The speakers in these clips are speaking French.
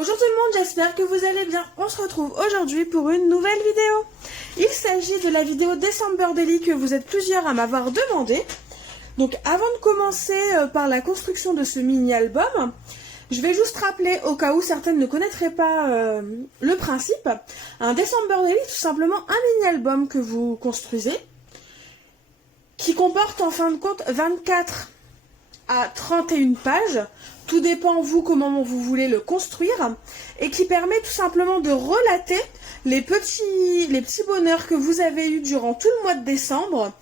Bonjour tout le monde, j'espère que vous allez bien. On se retrouve aujourd'hui pour une nouvelle vidéo. Il s'agit de la vidéo December Daily que vous êtes plusieurs à m'avoir demandé. Donc avant de commencer par la construction de ce mini-album, je vais juste rappeler, au cas où certaines ne connaîtraient pas le principe, un December Daily, tout simplement un mini-album que vous construisez, qui comporte en fin de compte 24 à 31 pages, tout dépend vous comment vous voulez le construire, et qui permet tout simplement de relater les petits bonheurs que vous avez eus durant tout le mois de décembre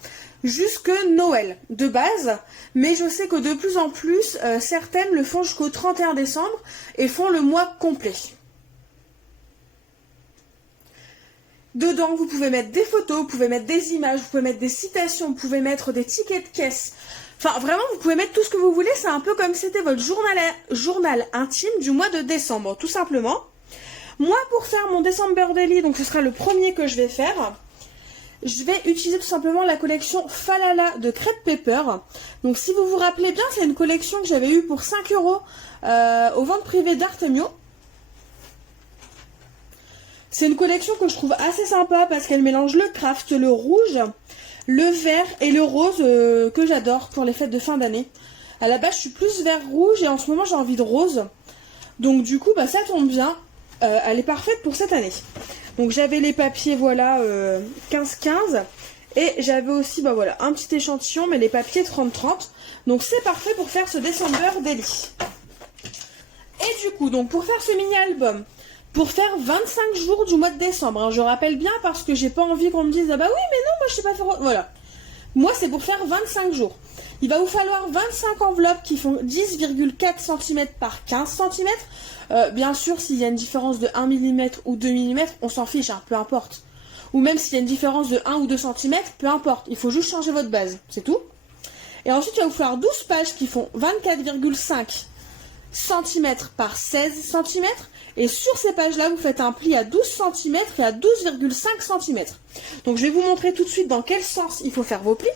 jusque Noël de base, mais je sais que de plus en plus certaines le font jusqu'au 31 décembre et font le mois complet. Dedans, vous pouvez mettre des photos, vous pouvez mettre des images, vous pouvez mettre des citations, vous pouvez mettre des tickets de caisse. Enfin, vraiment, vous pouvez mettre tout ce que vous voulez. C'est un peu comme si c'était votre journal intime du mois de décembre, tout simplement. Moi, pour faire mon December Daily, donc ce sera le premier que je vais faire, je vais utiliser tout simplement la collection Falala de Crêpe Paper. Donc, si vous vous rappelez bien, c'est une collection que j'avais eue pour 5 € aux ventes privées d'Artemio. C'est une collection que je trouve assez sympa parce qu'elle mélange le craft, le rouge, le vert et le rose que j'adore pour les fêtes de fin d'année. À la base, je suis plus vert rouge et en ce moment, j'ai envie de rose. Donc du coup, ça tombe bien. Elle est parfaite pour cette année. Donc j'avais les papiers, voilà, 15-15. Et j'avais aussi, voilà, un petit échantillon, mais les papiers 30-30. Donc c'est parfait pour faire ce December Daily. Et du coup, donc pour faire ce mini-album, pour faire 25 jours du mois de décembre, hein, je rappelle bien parce que j'ai pas envie qu'on me dise « Ah bah oui, mais non, moi je sais pas faire... » Voilà. Moi, c'est pour faire 25 jours. Il va vous falloir 25 enveloppes qui font 10,4 cm par 15 cm. Bien sûr, s'il y a une différence de 1 mm ou 2 mm, on s'en fiche, hein, peu importe. Ou même s'il y a une différence de 1 ou 2 cm, peu importe. Il faut juste changer votre base, c'est tout. Et ensuite, il va vous falloir 12 pages qui font 24,5 cm par 16 cm. Et sur ces pages-là, vous faites un pli à 12 cm et à 12,5 cm. Donc, je vais vous montrer tout de suite dans quel sens il faut faire vos plis.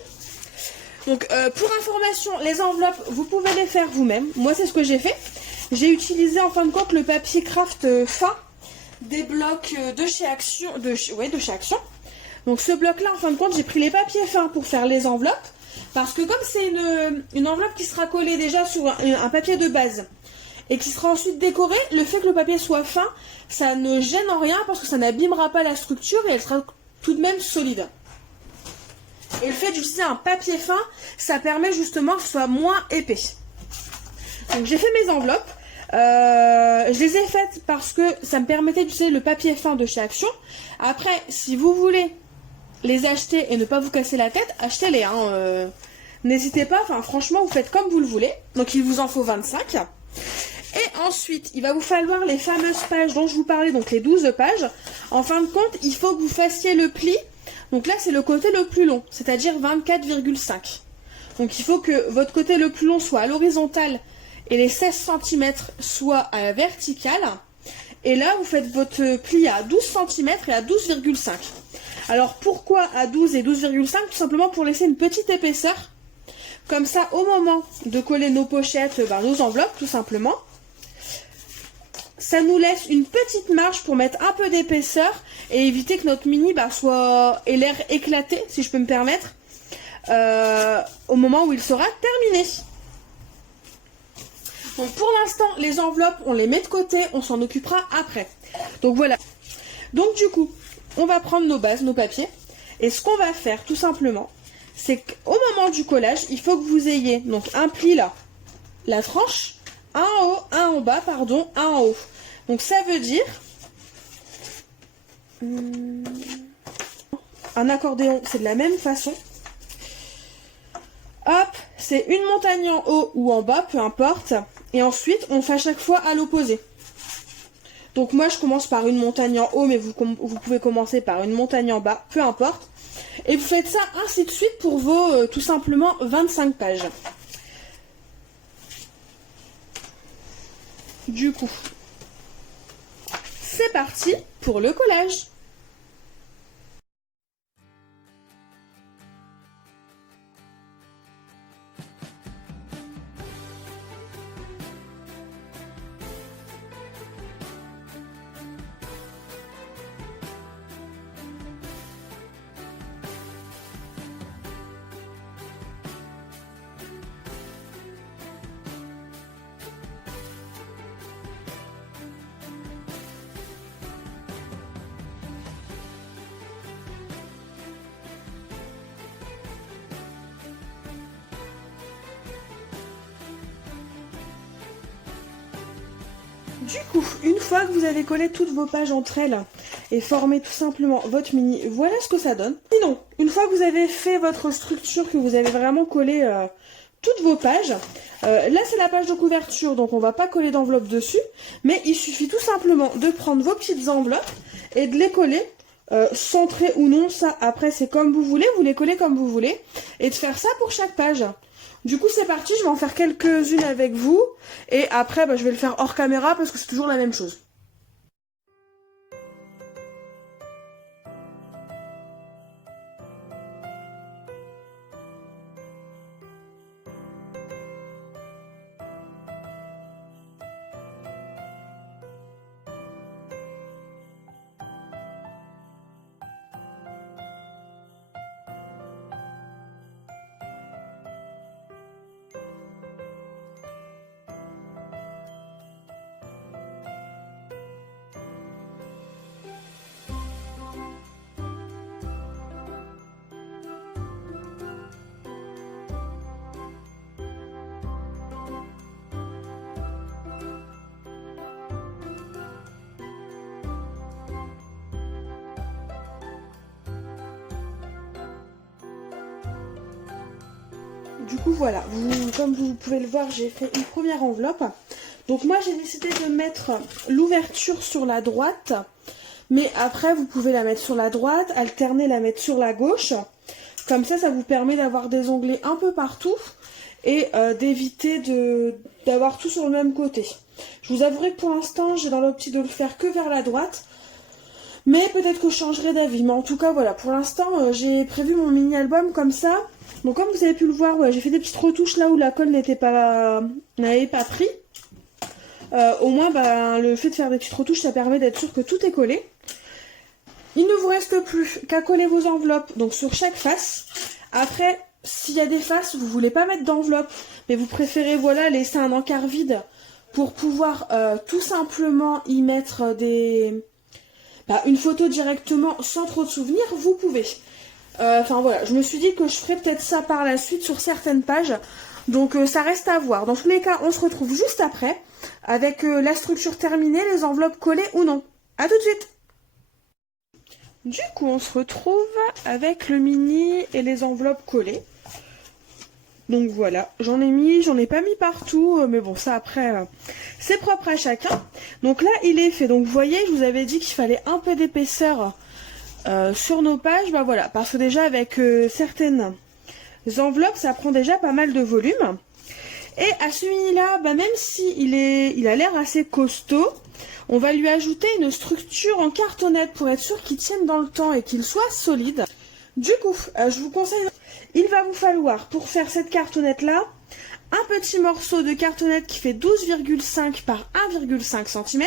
Donc, pour information, les enveloppes, vous pouvez les faire vous-même. Moi, c'est ce que j'ai fait. J'ai utilisé, en fin de compte, le papier craft fin des blocs de chez Action. De chez Action. Donc, ce bloc-là, en fin de compte, j'ai pris les papiers fins pour faire les enveloppes. Parce que comme c'est une enveloppe qui sera collée déjà sur un papier de base, et qui sera ensuite décoré, le fait que le papier soit fin, ça ne gêne en rien parce que ça n'abîmera pas la structure et elle sera tout de même solide. Et le fait d'utiliser un papier fin, ça permet justement que ce soit moins épais. Donc j'ai fait mes enveloppes. Je les ai faites parce que ça me permettait d'utiliser le papier fin de chez Action. Après, si vous voulez les acheter et ne pas vous casser la tête, achetez-les. Hein. N'hésitez pas, franchement, vous faites comme vous le voulez. Donc il vous en faut 25. Et ensuite, il va vous falloir les fameuses pages dont je vous parlais, donc les 12 pages. En fin de compte, il faut que vous fassiez le pli. Donc là, c'est le côté le plus long, c'est-à-dire 24,5. Donc il faut que votre côté le plus long soit à l'horizontale et les 16 cm soient à la verticale. Et là, vous faites votre pli à 12 cm et à 12,5. Alors pourquoi à 12 et 12,5? Tout simplement pour laisser une petite épaisseur. Comme ça, au moment de coller nos pochettes, nos enveloppes, tout simplement, ça nous laisse une petite marge pour mettre un peu d'épaisseur et éviter que notre mini ait l'air éclaté, si je peux me permettre, au moment où il sera terminé. Donc pour l'instant, les enveloppes, on les met de côté, on s'en occupera après. Donc voilà. Donc du coup, on va prendre nos bases, nos papiers, et ce qu'on va faire, tout simplement, c'est qu'au moment du collage, il faut que vous ayez donc un pli là, la tranche, un en haut, un en bas, un en haut. Donc ça veut dire un accordéon, c'est de la même façon. Hop, c'est une montagne en haut ou en bas, peu importe. Et ensuite, on fait à chaque fois à l'opposé. Donc moi, je commence par une montagne en haut, mais vous pouvez commencer par une montagne en bas, peu importe. Et vous faites ça ainsi de suite pour vos, tout simplement, 25 pages. Du coup, c'est parti pour le collage. Du coup, une fois que vous avez collé toutes vos pages entre elles et formé tout simplement votre mini, voilà ce que ça donne. Sinon, une fois que vous avez fait votre structure, que vous avez vraiment collé toutes vos pages, là c'est la page de couverture, donc on va pas coller d'enveloppe dessus, mais il suffit tout simplement de prendre vos petites enveloppes et de les coller, centrées ou non, ça après c'est comme vous voulez, vous les collez comme vous voulez, et de faire ça pour chaque page. Du coup c'est parti, je vais en faire quelques-unes avec vous et après je vais le faire hors caméra parce que c'est toujours la même chose. Du coup voilà, comme vous pouvez le voir, j'ai fait une première enveloppe. Donc moi j'ai décidé de mettre l'ouverture sur la droite, mais après vous pouvez la mettre sur la droite, alterner la mettre sur la gauche. Comme ça vous permet d'avoir des onglets un peu partout et d'éviter d'avoir tout sur le même côté. Je vous avouerai que pour l'instant j'ai dans l'optique de le faire que vers la droite, mais peut-être que je changerai d'avis. Mais en tout cas voilà, pour l'instant j'ai prévu mon mini album comme ça. Donc comme vous avez pu le voir, ouais, j'ai fait des petites retouches là où la colle n'avait pas pris. Au moins le fait de faire des petites retouches, ça permet d'être sûr que tout est collé. Il ne vous reste plus qu'à coller vos enveloppes donc sur chaque face. Après, s'il y a des faces, vous ne voulez pas mettre d'enveloppe, mais vous préférez voilà, laisser un encart vide pour pouvoir tout simplement y mettre une photo directement sans trop de souvenirs, vous pouvez. Enfin voilà, je me suis dit que je ferais peut-être ça par la suite sur certaines pages. Donc ça reste à voir. Dans tous les cas, on se retrouve juste après avec la structure terminée, les enveloppes collées ou non. A tout de suite. Du coup, on se retrouve avec le mini et les enveloppes collées. Donc voilà, j'en ai pas mis partout, mais bon, ça après, c'est propre à chacun. Donc là, il est fait. Donc vous voyez, je vous avais dit qu'il fallait un peu d'épaisseur sur nos pages. Voilà, parce que déjà avec certaines enveloppes, ça prend déjà pas mal de volume. Et à ce mini-là, même si il a l'air assez costaud, on va lui ajouter une structure en cartonnette pour être sûr qu'il tienne dans le temps et qu'il soit solide. Du coup, je vous conseille, il va vous falloir pour faire cette cartonnette là, un petit morceau de cartonnette qui fait 12,5 par 1,5 cm.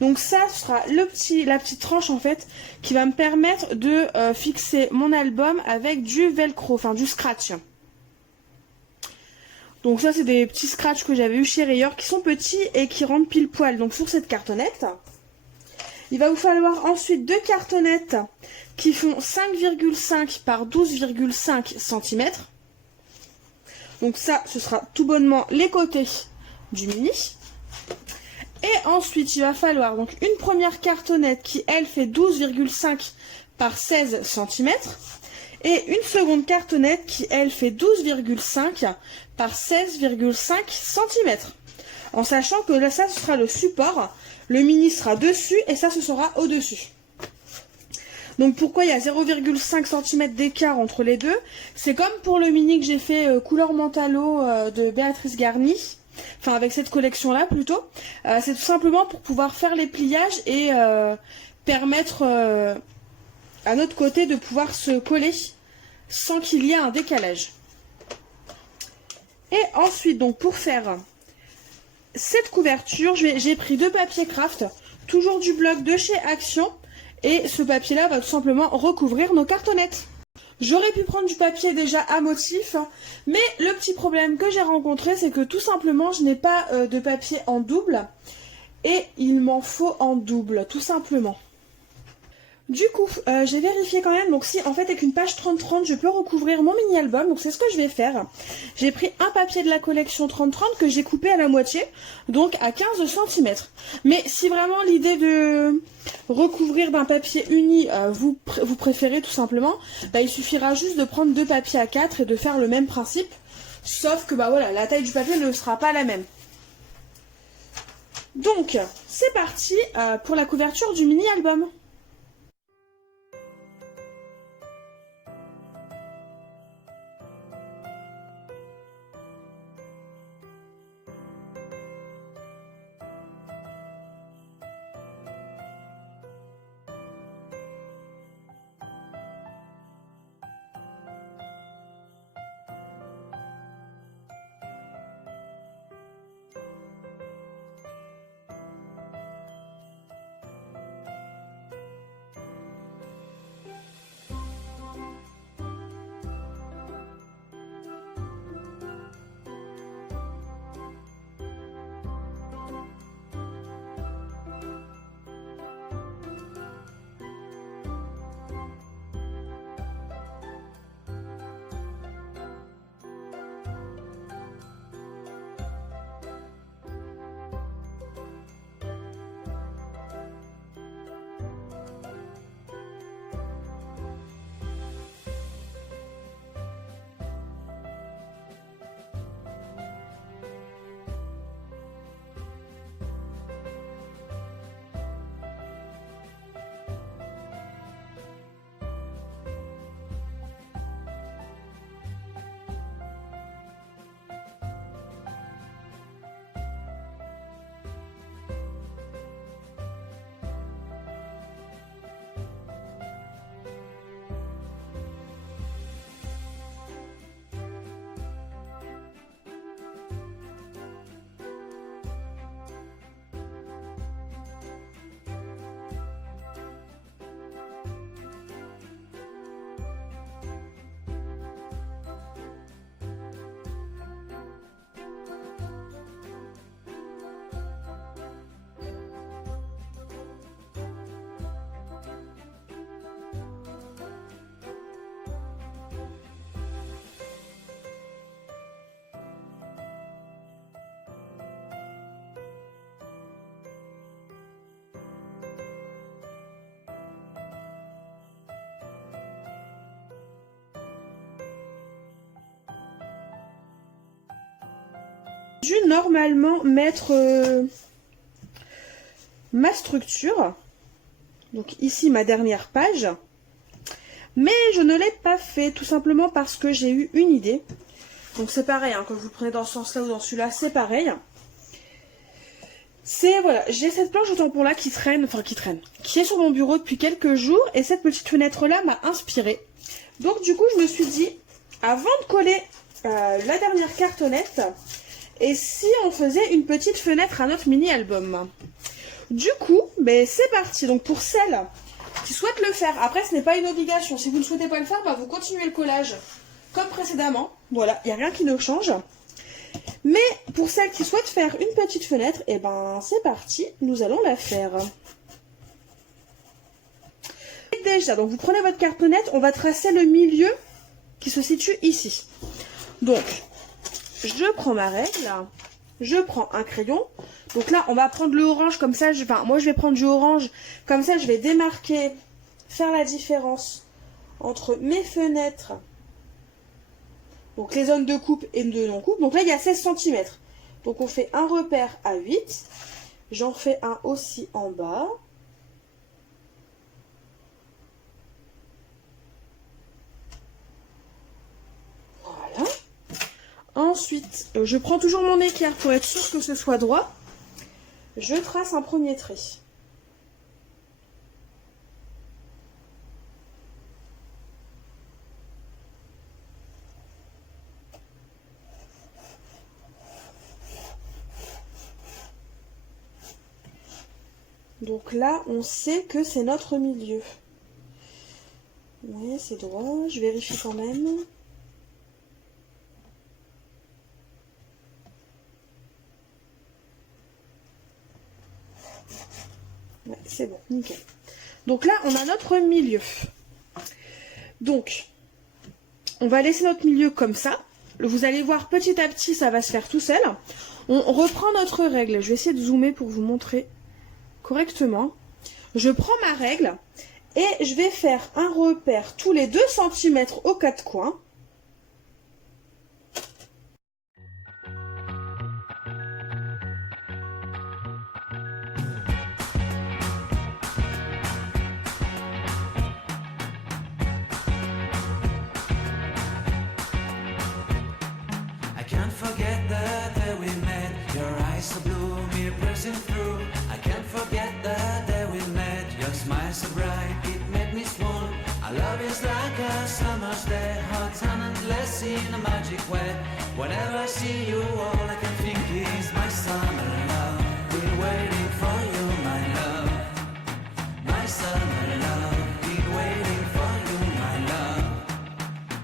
Donc ça, ce sera la petite tranche en fait qui va me permettre de fixer mon album avec du velcro, enfin du scratch. Donc ça, c'est des petits scratchs que j'avais eu chez Rayor qui sont petits et qui rentrent pile poil donc sur cette cartonnette. Il va vous falloir ensuite deux cartonnettes qui font 5,5 par 12,5 cm. Donc ça, ce sera tout bonnement les côtés du mini. Et ensuite, il va falloir donc une première cartonnette qui, elle, fait 12,5 par 16 cm. Et une seconde cartonnette qui, elle, fait 12,5 par 16,5 cm. En sachant que là, ça, ce sera le support. Le mini sera dessus et ça, ce sera au-dessus. Donc pourquoi il y a 0,5 cm d'écart entre les deux? C'est comme pour le mini que j'ai fait couleur Mentalo de Béatrice Garni. Enfin avec cette collection là plutôt. C'est tout simplement pour pouvoir faire les pliages et permettre à notre côté de pouvoir se coller sans qu'il y ait un décalage. Et ensuite donc pour faire cette couverture, j'ai pris deux papiers craft, toujours du bloc de chez Action. Et ce papier-là va tout simplement recouvrir nos cartonnettes. J'aurais pu prendre du papier déjà à motif, mais le petit problème que j'ai rencontré, c'est que tout simplement, je n'ai pas de papier en double. Et il m'en faut en double, tout simplement. Du coup, j'ai vérifié quand même, donc si en fait avec une page 30-30 je peux recouvrir mon mini-album, donc c'est ce que je vais faire. J'ai pris un papier de la collection 30-30 que j'ai coupé à la moitié, donc à 15 centimètres. Mais si vraiment l'idée de recouvrir d'un papier uni, vous préférez tout simplement, bah, il suffira juste de prendre deux papiers à 4 et de faire le même principe, sauf que bah voilà, la taille du papier ne sera pas la même. Donc, c'est parti pour la couverture du mini-album. J'ai dû normalement mettre ma structure, donc ici ma dernière page, mais je ne l'ai pas fait tout simplement parce que j'ai eu une idée. Donc c'est pareil, hein, que vous le prenez dans ce sens là ou dans celui-là, c'est pareil. C'est, voilà, j'ai cette planche au tampon là qui est sur mon bureau depuis quelques jours, et cette petite fenêtre là m'a inspirée. Donc du coup je me suis dit, avant de coller la dernière cartonnette, et si on faisait une petite fenêtre à notre mini-album? Du coup, ben, c'est parti. Donc pour celles qui souhaitent le faire, après ce n'est pas une obligation. Si vous ne souhaitez pas le faire, ben, vous continuez le collage comme précédemment. Voilà, il n'y a rien qui ne change. Mais pour celles qui souhaitent faire une petite fenêtre, et ben c'est parti, nous allons la faire. Et déjà, donc vous prenez votre cartonnette, on va tracer le milieu qui se situe ici. Donc, je prends ma règle, je prends un crayon. Donc là, on va prendre le orange comme ça. Moi, je vais prendre du orange. Comme ça, je vais démarquer, faire la différence entre mes fenêtres. Donc les zones de coupe et de non-coupe. Donc là, il y a 16 cm. Donc on fait un repère à 8. J'en fais un aussi en bas. Voilà. Ensuite, je prends toujours mon équerre pour être sûr que ce soit droit. Je trace un premier trait. Donc là, on sait que c'est notre milieu. Oui, c'est droit. Je vérifie quand même. Ouais, c'est bon, nickel. Donc là, on a notre milieu. Donc, on va laisser notre milieu comme ça. Vous allez voir petit à petit, ça va se faire tout seul. On reprend notre règle. Je vais essayer de zoomer pour vous montrer correctement. Je prends ma règle et je vais faire un repère tous les 2 cm aux 4 coins. In a magic way. Whenever I see you, all I can think is my summer love. Been waiting for you, my love. My summer love. Been waiting for you, my love.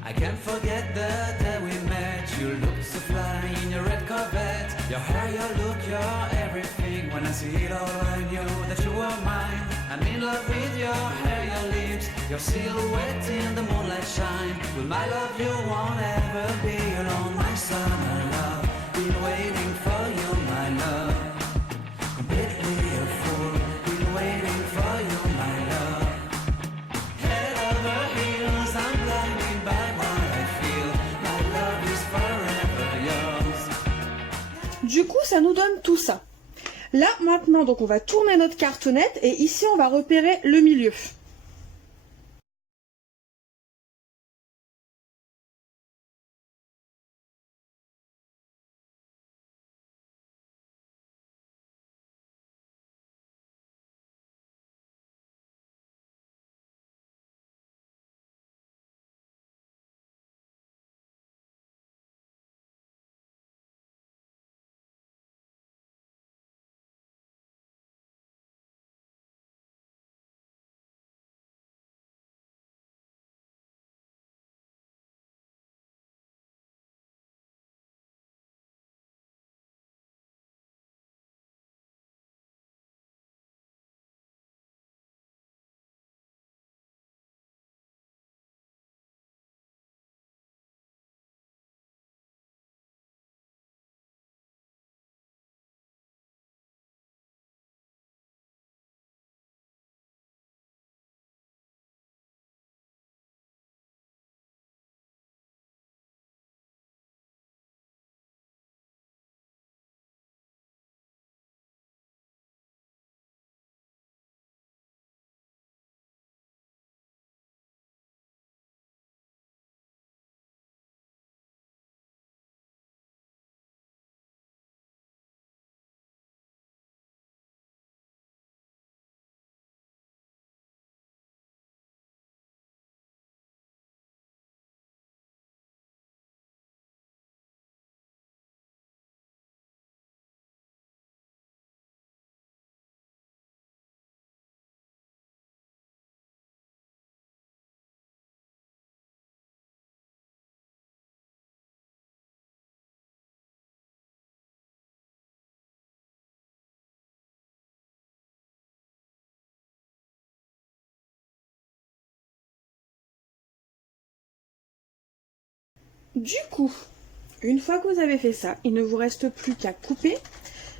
I can't forget the day we met. You looked so fly in your red Corvette. Your hair, your look, your everything. When I see it all, I knew that you were mine. I'm in love with your hair, your lips, your silhouette in the moonlight shine. With my love you won't ever be alone. My summer love, been waiting for you, my love. Completely a fool, been waiting for you, my love. Head over heels, I'm blinded by what I feel. My love is forever yours. Du coup, ça nous donne tout ça. Là, maintenant, donc on va tourner notre cartonnette et ici, on va repérer le milieu. Du coup, une fois que vous avez fait ça, il ne vous reste plus qu'à couper.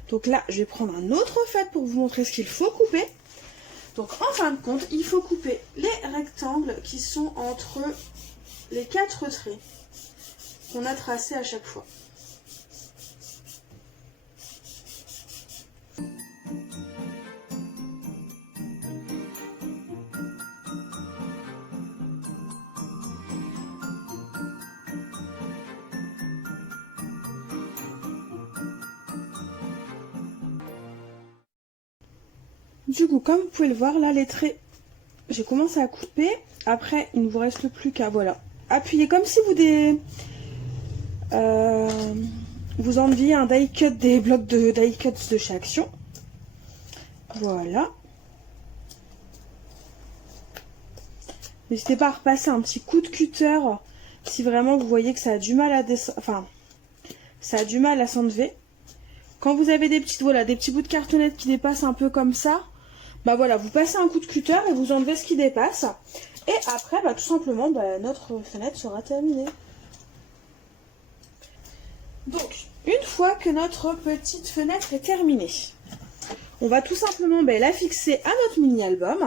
Donc là, je vais prendre un autre feutre pour vous montrer ce qu'il faut couper. Donc en fin de compte, il faut couper les rectangles qui sont entre les 4 traits qu'on a tracés à chaque fois. Du coup, comme vous pouvez le voir, là, les traits, j'ai commencé à couper. Après, il ne vous reste plus qu'à, voilà, appuyer comme si vous enleviez un die cut, des blocs de die cut de chez Action. Voilà. N'hésitez pas à repasser un petit coup de cutter si vraiment vous voyez que ça a du mal à ça a du mal à s'enlever. Quand vous avez des petites, voilà, des petits bouts de cartonnette qui dépassent un peu comme ça, bah voilà, vous passez un coup de cutter et vous enlevez ce qui dépasse. Et après, bah tout simplement, bah, notre fenêtre sera terminée. Donc, une fois que notre petite fenêtre est terminée, on va tout simplement la fixer à notre mini-album.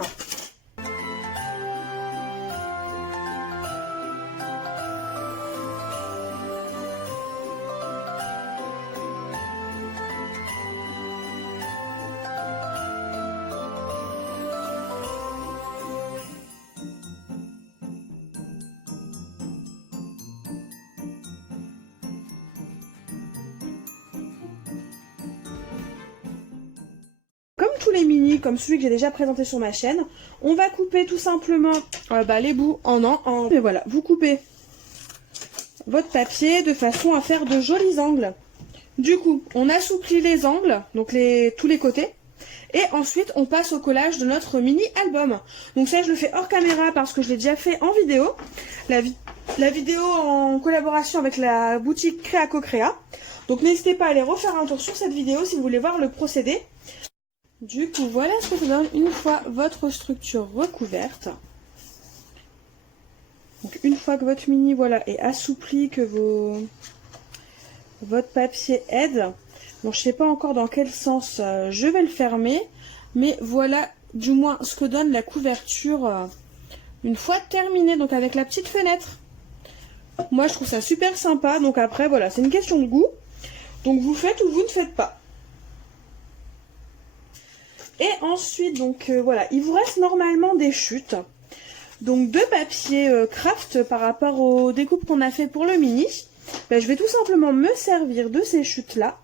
Comme tous les mini, comme celui que j'ai déjà présenté sur ma chaîne, on va couper tout simplement les bouts en. Et voilà, vous coupez votre papier de façon à faire de jolis angles. Du coup, on assouplit les angles, donc tous les côtés. Et ensuite, on passe au collage de notre mini-album. Donc ça, je le fais hors caméra parce que je l'ai déjà fait en vidéo. La vidéo en collaboration avec la boutique Créaco Créa. Donc n'hésitez pas à aller refaire un tour sur cette vidéo si vous voulez voir le procédé. Du coup, voilà ce que ça donne une fois votre structure recouverte. Donc une fois que votre mini est assoupli, que votre papier aide. Bon, je sais pas encore dans quel sens je vais le fermer, mais voilà du moins ce que donne la couverture une fois terminée, donc avec la petite fenêtre. Moi, je trouve ça super sympa. Donc après, voilà, c'est une question de goût. Donc vous faites ou vous ne faites pas. Et ensuite, donc voilà, il vous reste normalement des chutes. Donc de papier craft par rapport aux découpes qu'on a fait pour le mini. Je vais tout simplement me servir de ces chutes-là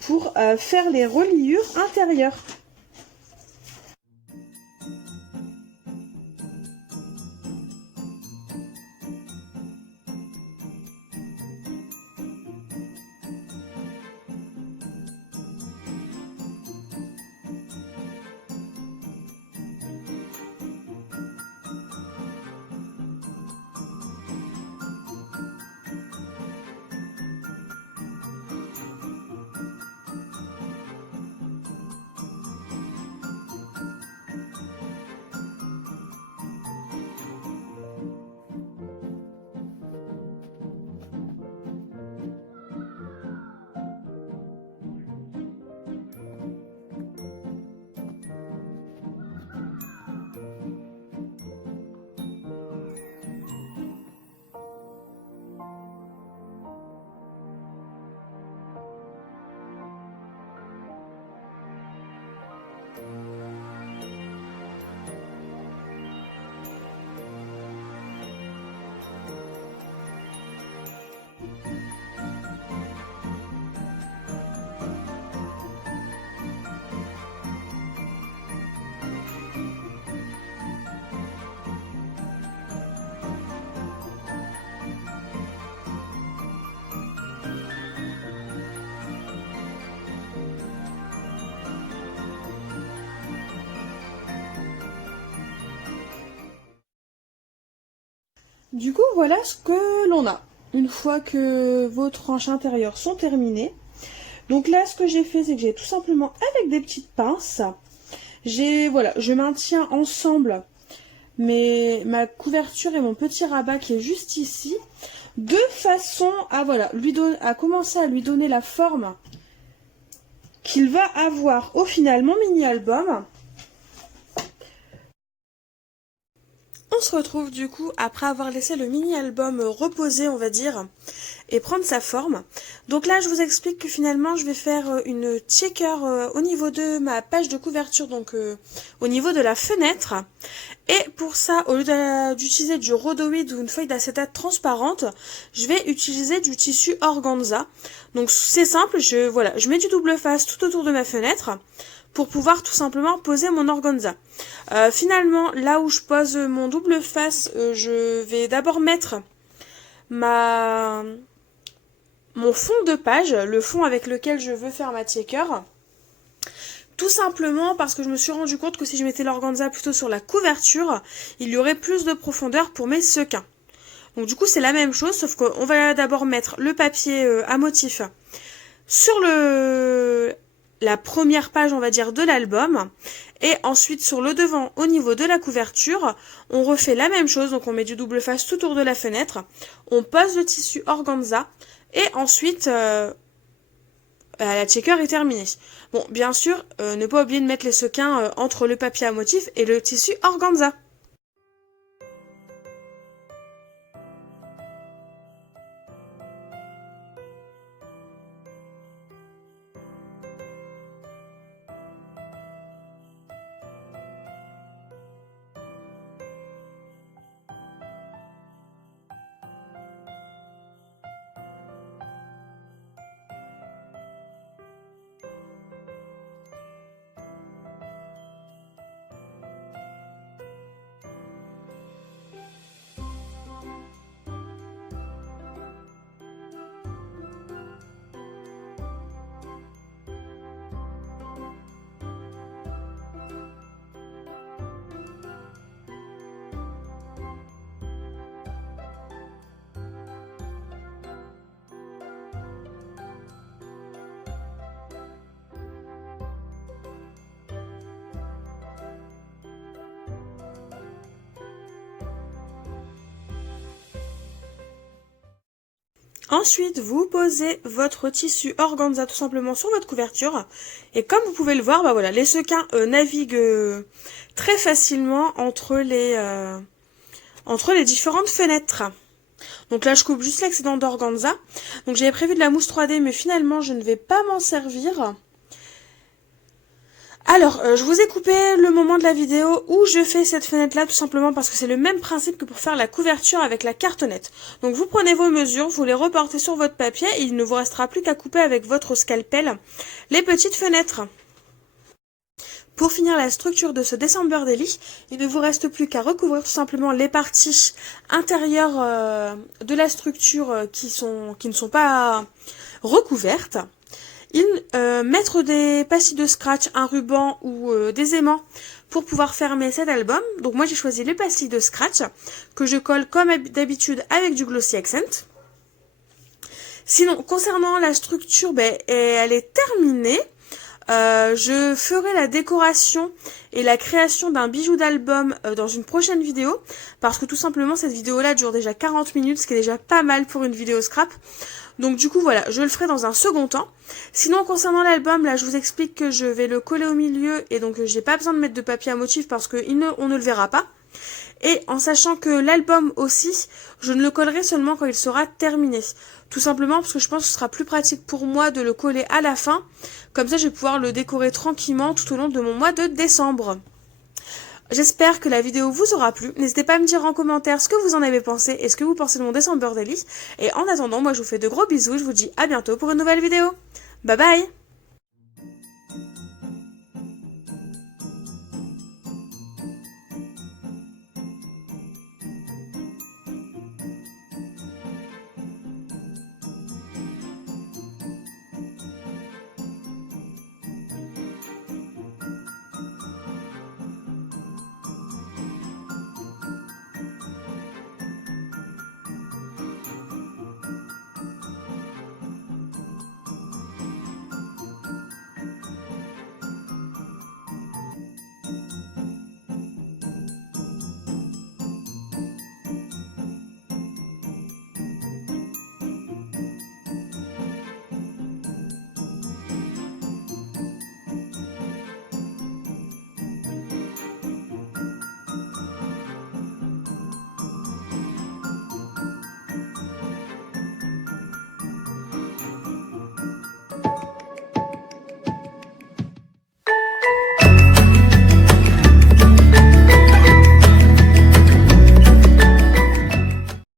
pour faire les reliures intérieures. Du coup, voilà ce que l'on a. Une fois que vos tranches intérieures sont terminées. Donc là, ce que j'ai fait, c'est que j'ai tout simplement, avec des petites pinces, je maintiens ensemble ma couverture et mon petit rabat qui est juste ici, de façon à commencer à lui donner la forme qu'il va avoir au final mon mini-album. On se retrouve du coup après avoir laissé le mini-album reposer, on va dire, et prendre sa forme. Donc là, je vous explique que finalement, je vais faire une checker au niveau de ma page de couverture, donc au niveau de la fenêtre. Et pour ça, au lieu d'utiliser du rhodoïde ou une feuille d'acétate transparente, je vais utiliser du tissu organza. Donc c'est simple, je mets du double face tout autour de ma fenêtre pour pouvoir tout simplement poser mon organza. Finalement, là où je pose mon double face, je vais d'abord mettre mon fond de page, le fond avec lequel je veux faire ma checker. Tout simplement parce que je me suis rendu compte que si je mettais l'organza plutôt sur la couverture, il y aurait plus de profondeur pour mes sequins. Donc du coup c'est la même chose, sauf qu'on va d'abord mettre le papier à motif sur la première page, on va dire, de l'album. Et ensuite, sur le devant, au niveau de la couverture, on refait la même chose. Donc, on met du double face tout autour de la fenêtre. On pose le tissu organza. Et ensuite, la checker est terminée. Bon, bien sûr, ne pas oublier de mettre les sequins entre le papier à motif et le tissu organza. Ensuite, vous posez votre tissu organza tout simplement sur votre couverture. Et comme vous pouvez le voir, bah voilà, les sequins naviguent très facilement entre les différentes fenêtres. Donc là, je coupe juste l'excédent d'organza. Donc j'avais prévu de la mousse 3D, mais finalement, je ne vais pas m'en servir. Alors, je vous ai coupé le moment de la vidéo où je fais cette fenêtre-là, tout simplement parce que c'est le même principe que pour faire la couverture avec la cartonnette. Donc, vous prenez vos mesures, vous les reportez sur votre papier et il ne vous restera plus qu'à couper avec votre scalpel les petites fenêtres. Pour finir la structure de ce December Daily, il ne vous reste plus qu'à recouvrir tout simplement les parties intérieures de la structure qui ne sont pas recouvertes. Mettre des pastilles de scratch, un ruban ou des aimants pour pouvoir fermer cet album. Donc moi j'ai choisi les pastilles de scratch que je colle comme d'habitude avec du Glossy Accent. Sinon, concernant la structure, elle est terminée. Je ferai la décoration et la création d'un bijou d'album dans une prochaine vidéo parce que tout simplement cette vidéo là dure déjà 40 minutes, ce qui est déjà pas mal pour une vidéo scrap. Donc du coup voilà, je le ferai dans un second temps. Sinon concernant l'album, là je vous explique que je vais le coller au milieu et donc j'ai pas besoin de mettre de papier à motif parce que on ne le verra pas. Et en sachant que l'album aussi, je ne le collerai seulement quand il sera terminé. Tout simplement parce que je pense que ce sera plus pratique pour moi de le coller à la fin. Comme ça je vais pouvoir le décorer tranquillement tout au long de mon mois de décembre. J'espère que la vidéo vous aura plu. N'hésitez pas à me dire en commentaire ce que vous en avez pensé et ce que vous pensez de mon December Daily. Et en attendant, moi je vous fais de gros bisous. Je vous dis à bientôt pour une nouvelle vidéo. Bye bye!